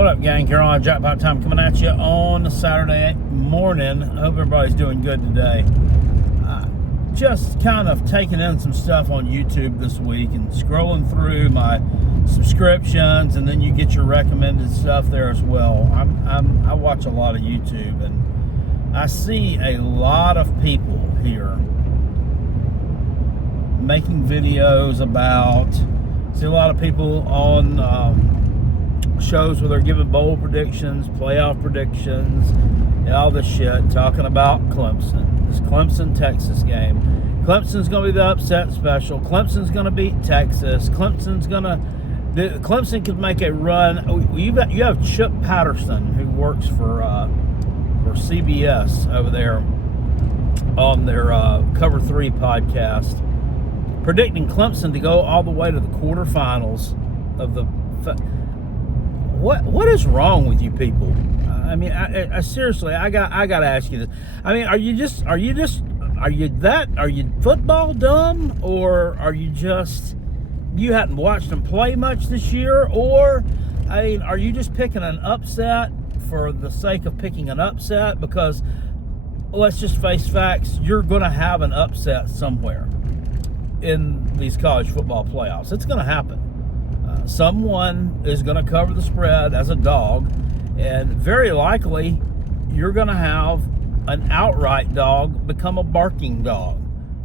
What up, gang? Carolina Jackpot Time coming at you on a Saturday morning. I hope everybody's doing good today. Just kind of taking in some stuff on YouTube this week and scrolling through my subscriptions, and then you get your recommended stuff there as well. I watch a lot of YouTube, and I see a lot of people here making videos about. See a lot of people on shows where they're giving bowl predictions, playoff predictions, and all this shit, talking about Clemson. This Clemson-Texas game. Clemson's going to be the upset special. Clemson's going to beat Texas. Clemson could make a run. You have Chip Patterson, who works for CBS over there on their Cover 3 podcast, predicting Clemson to go all the way to the quarterfinals of the. What is wrong with you people? I mean, I seriously, I got to ask you this. I mean, are you football dumb, or are you just, you hadn't watched them play much this year, or I mean, are you just picking an upset for the sake of picking an upset? Because let's just face facts, you're going to have an upset somewhere in these college football playoffs. It's going to happen. Someone is going to cover the spread as a dog, and very likely you're going to have an outright dog become a barking dog.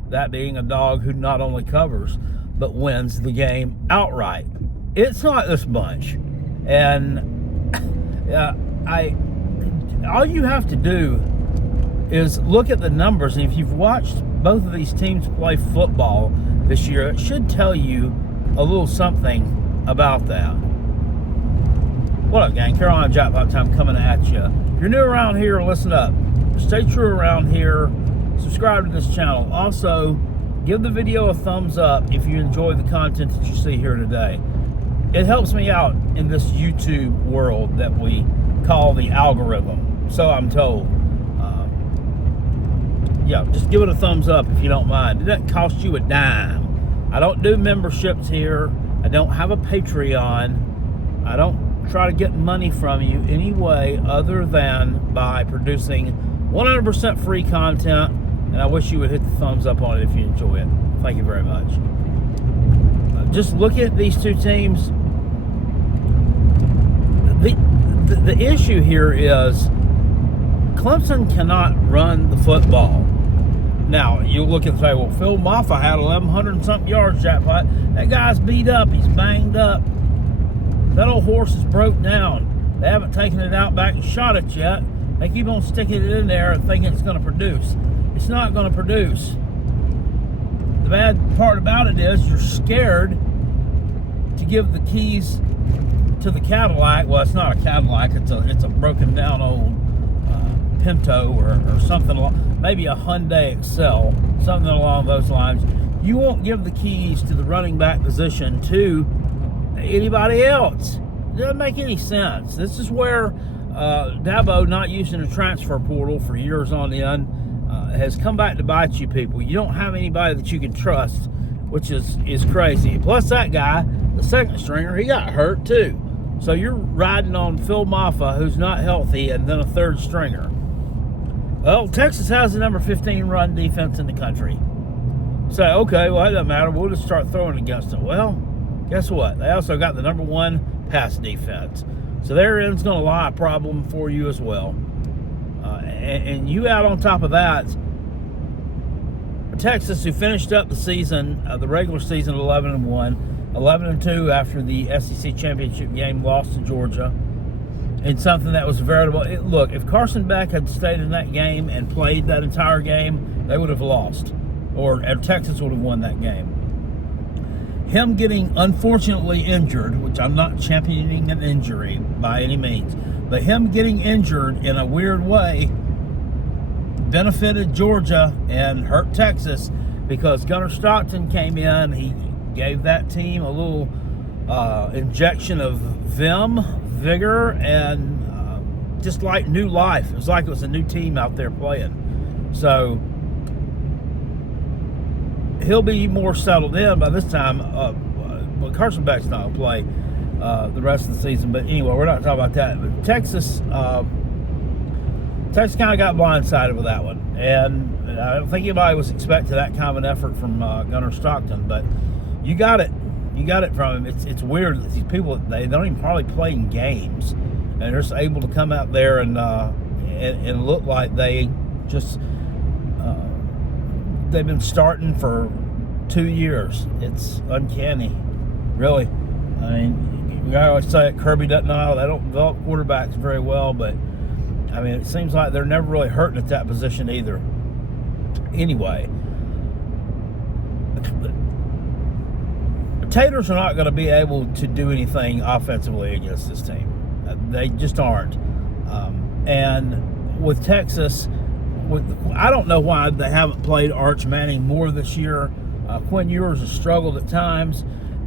That being a dog who not only covers, but wins the game outright. It's not this bunch. And all you have to do is look at the numbers. And if you've watched both of these teams play football this year, it should tell you a little something about that. What up, gang? Carolina Jackpot Time coming at you. If you're new around here, listen up. Stay true around here. Subscribe to this channel. Also, give the video a thumbs up if you enjoy the content that you see here today. It helps me out in this YouTube world that we call the algorithm, so I'm told. Yeah, just give it a thumbs up if you don't mind. It doesn't cost you a dime. I don't do memberships here. I don't have a Patreon. I don't try to get money from you any way other than by producing 100% free content, and I wish you would hit the thumbs up on it if you enjoy it. Thank you very much. Just look at these two teams. The issue here is Clemson cannot run the football. Now, you look and say, well, Phil Maffa had 1,100 and something yards, Jackpot. That guy's beat up. He's banged up. That old horse is broke down. They haven't taken it out back and shot it yet. They keep on sticking it in there and thinking it's going to produce. It's not going to produce. The bad part about it is you're scared to give the keys to the Cadillac. Well, it's not a Cadillac. It's a broken down old Pinto or something, maybe a Hyundai Excel, something along those lines. You won't give the keys to the running back position to anybody else. It doesn't make any sense. This is where Dabo, not using a transfer portal for years on end, has come back to bite you people. You don't have anybody that you can trust, which is crazy. Plus that guy, the second stringer, he got hurt too. So you're riding on Phil Maffa, who's not healthy, and then a third stringer. Well, Texas has the number 15 run defense in the country. Say, okay, well, that doesn't matter. We'll just start throwing against them. Well, guess what? They also got the number 1 pass defense. So therein's going to lie a problem for you as well. And you add on top of that, Texas, who finished up the season, the regular season, 11-1, 11-2 after the SEC championship game, lost to Georgia. It's something that was veritable. Look, if Carson Beck had stayed in that game and played that entire game, they would have lost. Or Texas would have won that game. Him getting unfortunately injured, which I'm not championing an injury by any means, but him getting injured in a weird way benefited Georgia and hurt Texas, because Gunnar Stockton came in. He gave that team a little injection of vigor, and just like new life. It was like it was a new team out there playing. So he'll be more settled in by this time. But Carson Beck's not going to play. the rest of the season. But anyway, we're not talking about that. But Texas kind of got blindsided with that one. And I don't think anybody was expecting that kind of an effort from Gunnar Stockton. But you got it. You got it from him. It's weird that these people, they don't even hardly play in games. And they're just able to come out there and look like they just, they've been starting for 2 years. It's uncanny, really. I mean, I always say that Kirby doesn't know how they don't develop quarterbacks very well, but I mean, it seems like they're never really hurting at that position either. Anyway, the Taters are not going to be able to do anything offensively against this team. They just aren't. And with Texas, I don't know why they haven't played Arch Manning more this year. Quinn Ewers has struggled at times.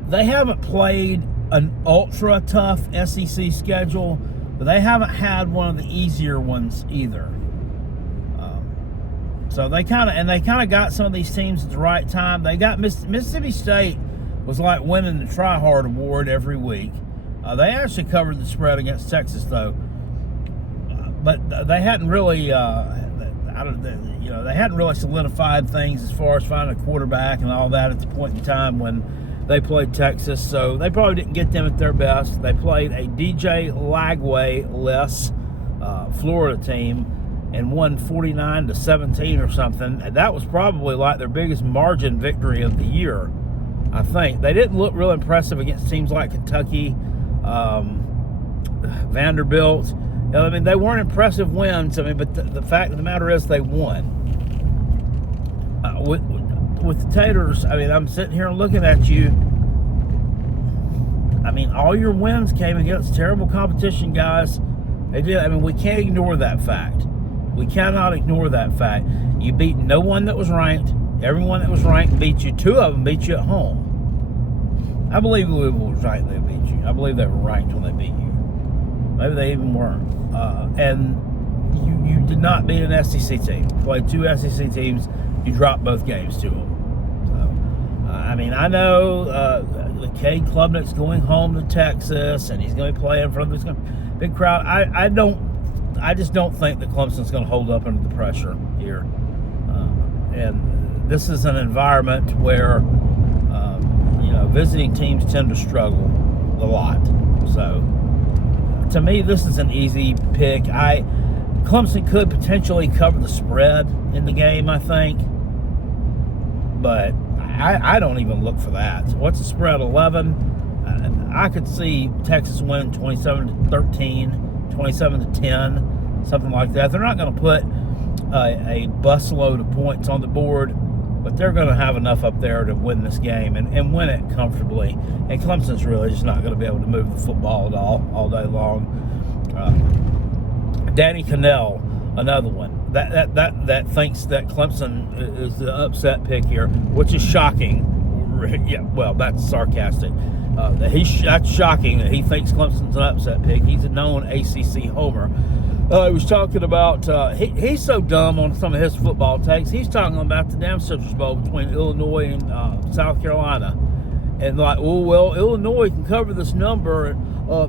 They haven't played an ultra tough SEC schedule, but they haven't had one of the easier ones either. So they kind of got some of these teams at the right time. They got Mississippi State was like winning the Try Hard Award every week. They actually covered the spread against Texas though, but they hadn't really, they hadn't really solidified things as far as finding a quarterback and all that at the point in time when they played Texas. So they probably didn't get them at their best. They played a DJ Lagway-less Florida team and won 49-17 or something. And that was probably like their biggest margin victory of the year, I think. They didn't look real impressive against teams like Kentucky, Vanderbilt. I mean, they weren't impressive wins. I mean, but the fact of the matter is they won. With the Taters, I mean, I'm sitting here looking at you. I mean, all your wins came against terrible competition, guys. They did. I mean, we can't ignore that fact. We cannot ignore that fact. You beat no one that was ranked. Everyone that was ranked beat you. 2 of them beat you at home. I believe Louisville was ranked. They beat you. I believe they were ranked when they beat you. Maybe they even weren't. And you did not beat an SEC team. You played 2 SEC teams. You dropped both games to them. So, I mean, I know the Cade Klubnik's going home to Texas, and he's going to be playing in front of this big crowd. I just don't think that Clemson's going to hold up under the pressure here. And this is an environment where visiting teams tend to struggle a lot. So, to me, this is an easy pick. Clemson could potentially cover the spread in the game, I think. But I don't even look for that. What's the spread? 11? I could see Texas win 27-13, 27-10, something like that. They're not going to put a busload of points on the board, but they're going to have enough up there to win this game and win it comfortably. And Clemson's really just not going to be able to move the football at all day long. Danny Cannell, another one that thinks that Clemson is the upset pick here, which is shocking. Yeah, well, that's sarcastic. That's shocking that he thinks Clemson's an upset pick. He's a known ACC homer. He was talking about, he's so dumb on some of his football takes. He's talking about the damn Citrus Bowl between Illinois and South Carolina. And like, well, Illinois can cover this number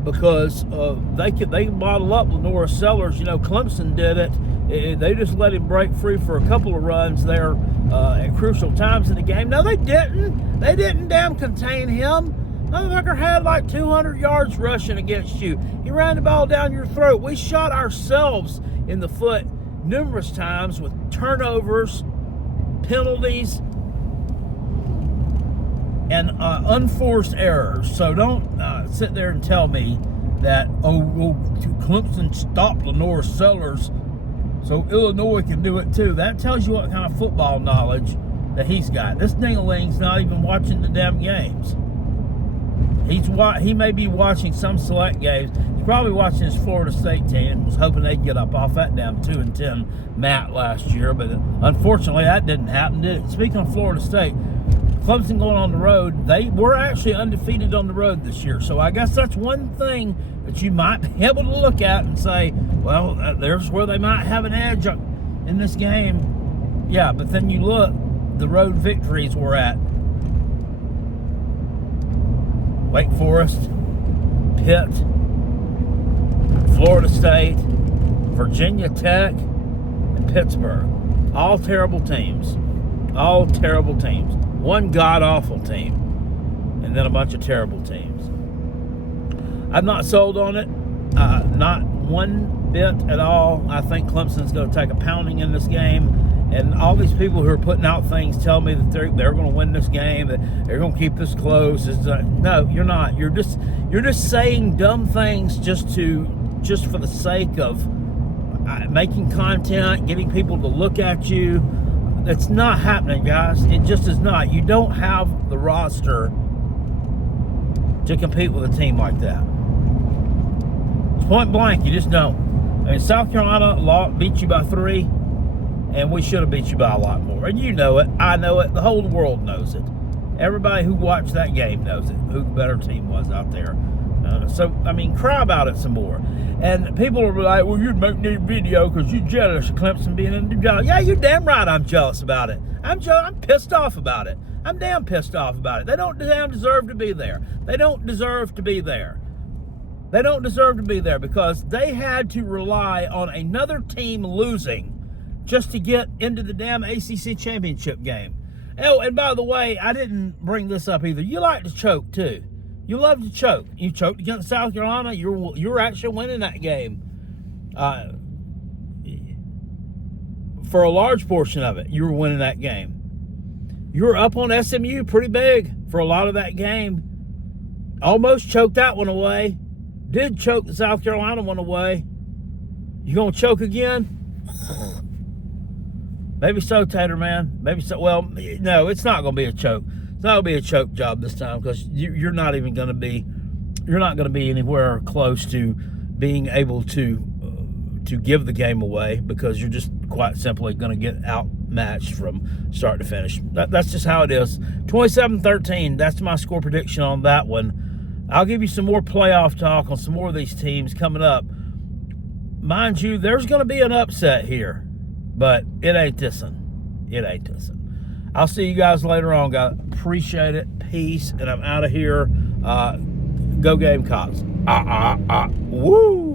because they can bottle up Lenora Sellers. Clemson did it. They just let him break free for a couple of runs there at crucial times in the game. No, they didn't. They didn't damn contain him. Motherfucker had like 200 yards rushing against you. He ran the ball down your throat. We shot ourselves in the foot numerous times with turnovers, penalties, and unforced errors. So don't sit there and tell me that, Clemson stopped Lenora Sellers, so Illinois can do it too. That tells you what kind of football knowledge that he's got. This ding-a-ling's not even watching the damn games. He may be watching some select games. He's probably watching his Florida State team and was hoping they'd get up off that damn 2-10 mat last year. But unfortunately, that didn't happen, did it? Speaking of Florida State, Clemson going on the road, they were actually undefeated on the road this year. So I guess that's one thing that you might be able to look at and say, well, there's where they might have an edge in this game. Yeah, but then you look, the road victories were at Wake Forest, Pitt, Florida State, Virginia Tech, and Pittsburgh. All terrible teams. All terrible teams. One god-awful team. And then a bunch of terrible teams. I'm not sold on it. Not one bit at all. I think Clemson's going to take a pounding in this game. And all these people who are putting out things tell me that they're going to win this game, that they're going to keep this close. No, you're not. You're just saying dumb things just for the sake of making content, getting people to look at you. That's not happening, guys. It just is not. You don't have the roster to compete with a team like that. It's point blank. You just don't. I mean, South Carolina beat you by 3. And we should have beat you by a lot more. And you know it. I know it. The whole world knows it. Everybody who watched that game knows it, who the better team was out there. So, I mean, cry about it some more. And people are like, well, you're making a video because you're jealous of Clemson being in the job. Yeah, you're damn right I'm jealous about it. I'm pissed off about it. I'm damn pissed off about it. They don't damn deserve to be there. They don't deserve to be there. They don't deserve to be there because they had to rely on another team losing just to get into the damn ACC championship game. Oh, and by the way, I didn't bring this up either. You like to choke, too. You love to choke. You choked against South Carolina. You're actually winning that game. For a large portion of it, you were winning that game. You were up on SMU pretty big for a lot of that game. Almost choked that one away. Did choke the South Carolina one away. You going to choke again? Maybe so, Tater Man. Maybe so. Well, no, it's not going to be a choke. It's not going to be a choke job this time because you're not even going to be. You're not going to be anywhere close to being able to give the game away because you're just quite simply going to get outmatched from start to finish. That's just how it is. 27-13. That's my score prediction on that one. I'll give you some more playoff talk on some more of these teams coming up. Mind you, there's going to be an upset here. But it ain't this one. It ain't this one. I'll see you guys later on, guys. Appreciate it. Peace. And I'm out of here. Go Gamecocks. Woo!